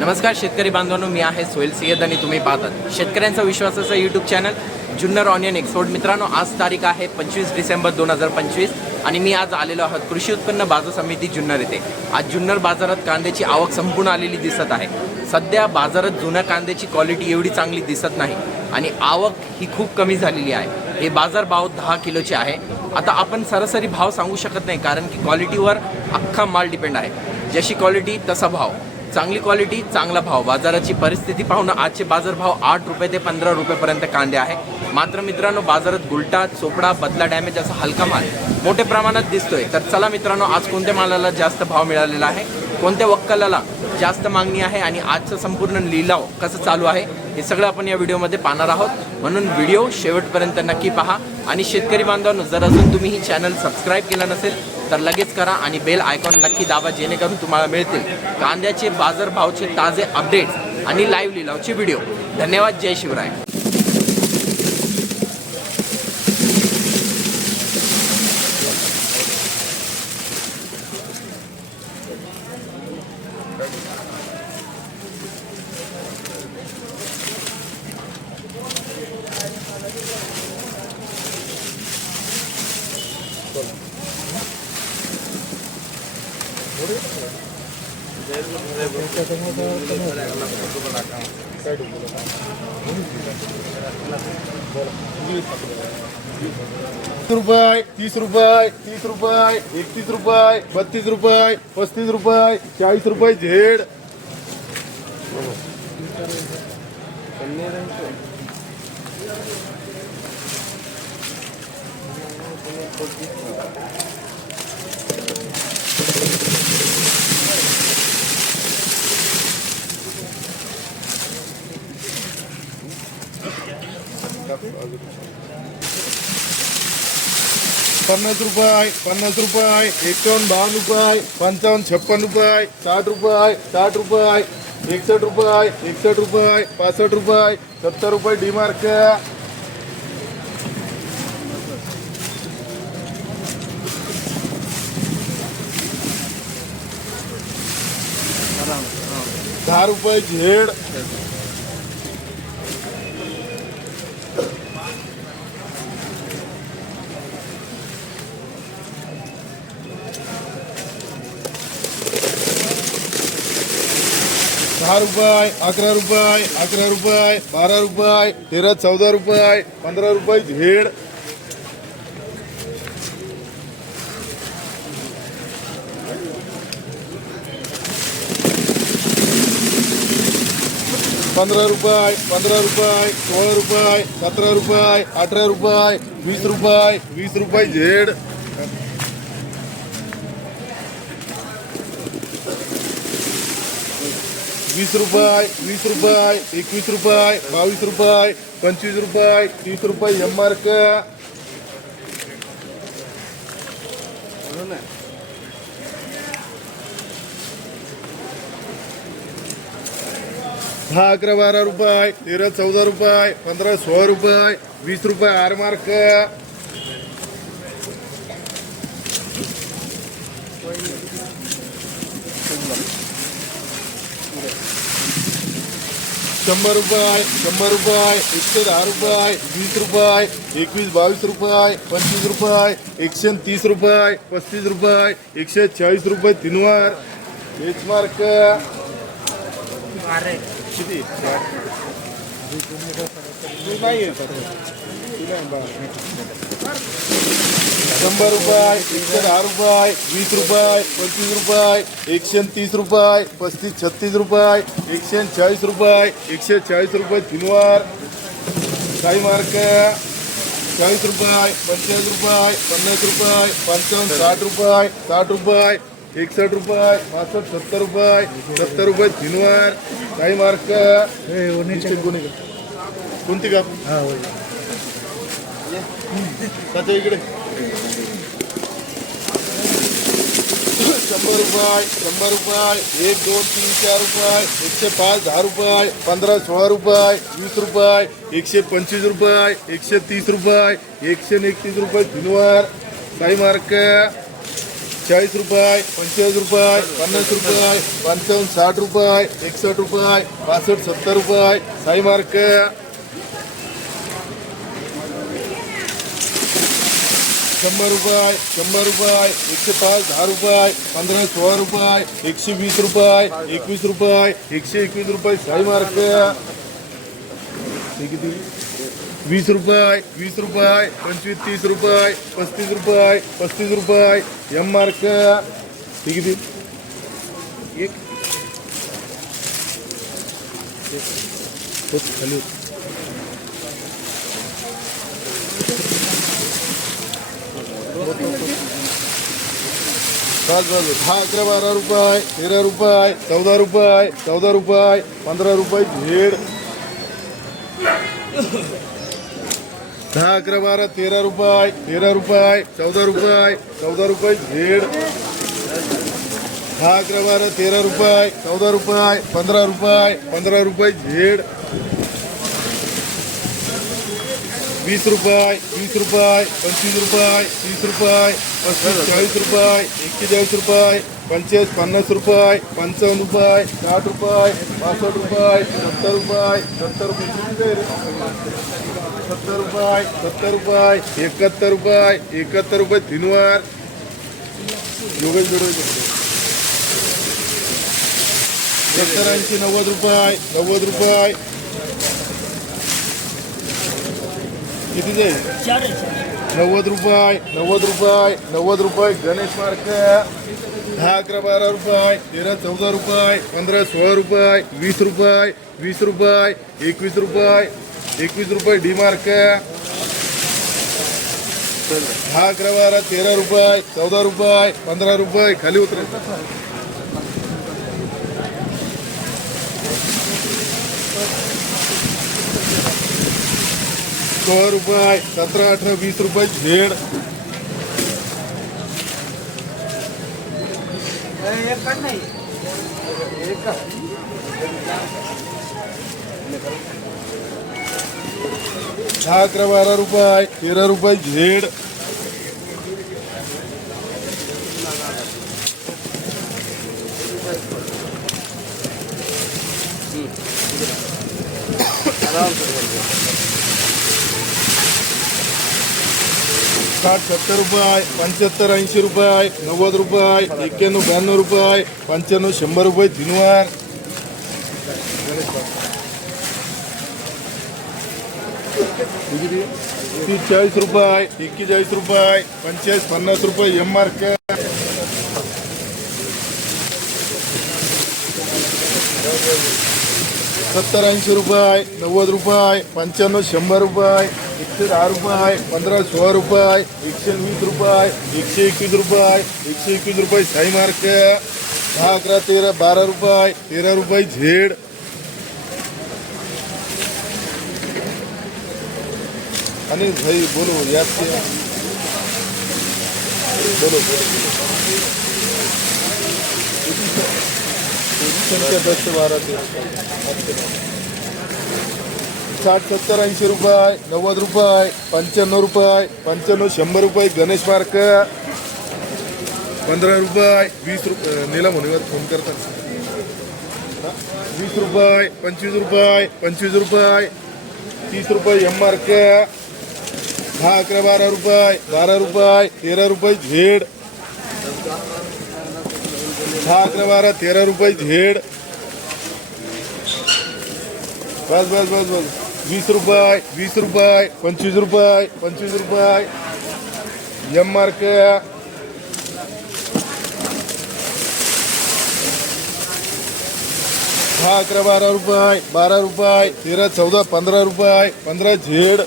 नमस्कार शेतकरी बांधवांनो, मी आहे सोहेल सय्यद आणि तुम्ही पाहतात शेतकऱ्यांचा विश्वासाचा YouTube channel Junnar onion export. मित्रांनो, आज तारीख आहे 25 डिसेंबर 2025 आणि मी आज आलेलो आहोत कृषी उत्पन्न बाजार समिती जुन्नर येथे. आज जुन्नर बाजारात कांद्याची आवक संपूर्ण आलेली दिसत आहे. सध्या बाजारात जुन्या कांद्याची क्वालिटी एवढी चांगली दिसत नाही आणि आवक ही खूप कमी झालेली आहे. हे बाजार भाव 10 किलोचे आहे. आता आपण सरासरी भाव सांगू शकत नाही, कारण की क्वालिटीवर अख्खा माल डिपेंड आहे. जशी क्वालिटी तसा भाव. चांगली क्वालिटी चांगला भाव. बाजाराची परिस्थिती पाहून आजचे बाजारभाव 8 रुपये ते 15 रुपयेपर्यंत कांदे आहे. मात्र मित्रांनो, बाजारात गुलटा, चोपडा, बदला, डॅमेज असा हलका माल मोठ्या प्रमाणात दिसतोय. तर चला मित्रांनो, आज कोणत्या मालाला जास्त भाव मिळालेला आहे, कोणत्या वक्कलाला जास्त मागणी आहे आणि आजचं संपूर्ण लिलाव कसं चालू आहे हे सगळं आपण या व्हिडिओमध्ये पाहणार आहोत. म्हणून व्हिडिओ शेवटपर्यंत नक्की पहा. आणि शेतकरी बांधवांनो, जर अजून तुम्ही ही चॅनल सबस्क्राईब केला नसेल तर लगेच करा आणि बेल आयकॉन नक्की दाबा, जेणेकरून तुम्हाला मिळतील कांद्याचे बाजारभावचे ताजे अपडेट्स आणि लाईव्ह लिलावचे व्हिडिओ. धन्यवाद. जय शिवराय. रुपये 30 रुपये 30 रुपये 31 रुपये 32 रुपये 35 रुपये 40 रुपये झेड. पन्नास रुपये 51 52 रुपये 55 56 रुपये 60 रुपये 60 रुपये 61 रुपये 61 रुपये 65 रुपये 70 रुपये डीमार्क. ₹10 झेड. ₹10 11 रुपये 11 रुपये 12 रुपये 13 14 रुपये 15 रुपये झेड. ₹15 रुपये 16 रुपये 17 रुपये 18 रुपये 20 रुपये झेड. ₹20 रुपये 21 रुपये 22 रुपये 25 रुपये 30 रुपये एमआरक. ₹10 11 12 रुपये 13 14 रुपये 15 16 रुपये 20 रुपये आरमार्क. ₹100 110 रुपये 20 रुपये 21 22 रुपये 25 रुपये 130 रुपये 35 रुपये 140 रुपये तीनवार बेचमार्क. किती नाही ₹100 रुपये 110 रुपये 20 रुपये 25 रुपये 130 रुपये 35 36 रुपये 140 रुपये 140 रुपये तीनवार काही मार्क. 40 रुपये 45 रुपये 50 रुपये 55 60 रुपये 60 रुपये 61 रुपये 65 70 रुपये 70 रुपये तीनवार काही मार्क. कोणती का त्याच्या इकडे 100 रुपये 1 2 3 4 रुपये 105 10 रुपये 15 16 रुपये 20 रुपये 125 रुपये 130 रुपये 131 रुपये तीनवार काही मार्क. 40 रुपये 45 रुपये 50 रुपये 55 60 रुपये 61 रुपये 65 70 रुपये साई मार्क 100 रुपये 100 रुपये 105 10 रुपये 15 16 रुपये 120 रुपये 21 रुपये 121 रुपये साई मार्क 20 रुपये 20 रुपये 25 30 रुपये 35 रुपये 35 रुपये एम मार्क ठीक आहे एक खाली पाच बाजू 10 11 12 रुपये 13 रुपये 14 रुपये 14 रुपये 15 रुपये झेड 10 11 12 13 रुपये 13 रुपये 14 रुपये 14 रुपये झेड 10 11 12 13 रुपये 14 रुपये 15 रुपये 15 रुपये झेड 20 रुपये 20 रुपये 25 रुपये 30 रुपये 35 40 रुपये 41 रुपये 45 50 रुपये 55 रुपये 60 रुपये 65 रुपये 70 रुपये 70 रुपये 70 रुपये 70 रुपये 71 रुपये 71 रुपये तीनवार योगेश बेडवे 70 90 रुपये 90 रुपये किती जाईल 90 रुपये 90 रुपये 90 रुपये गणेश मार्क 10 11 12 रुपये 13 14 रुपये 15 16 रुपये 20 रुपये 20 रुपये 21 रुपये 21 रुपये डी मार्क 10 11 12 13 रुपये 14 रुपये 15 रुपये खाली उतरे 16 रुपये 17 18 20 रुपये झेड 10 11 12 रुपये 13 रुपये झेड 60 70 रुपये 75 80 रुपये 90 रुपये 91 92 रुपये 95 100 रुपये तीनवार 40 रुपये 41 रुपये 45 50 रुपये एम मार्क 70 80 रुपये 90 रुपये 95 100 रुपये 110 रुपये 15 16 रुपये 120 रुपये 121 रुपये 121 रुपये साई मार्क 10 11 13 12 रुपये 13 रुपये झेड अनिल भाई बोलो याद किया बोलो संख्या 10 से 12 60 70 80 रुपये 90 रुपये 95 रुपये 95 100 रुपये गणेश मार्क 15 रुपये 20 रुपये नीला म्हणून फोन करतात 20 रुपये 25 रुपये 25 रुपये 30 रुपये एम मार्क 10 11 12 रुपये 12 रुपये 13 रुपये झेड 10 11 12 13 रुपये झेड बस बस बस बस 20 रुपये 20 रुपये 25 रुपये 25 रुपये एम मार्क 10 11 12 रुपये 12 रुपये 13 14 15 रुपये 15 झेड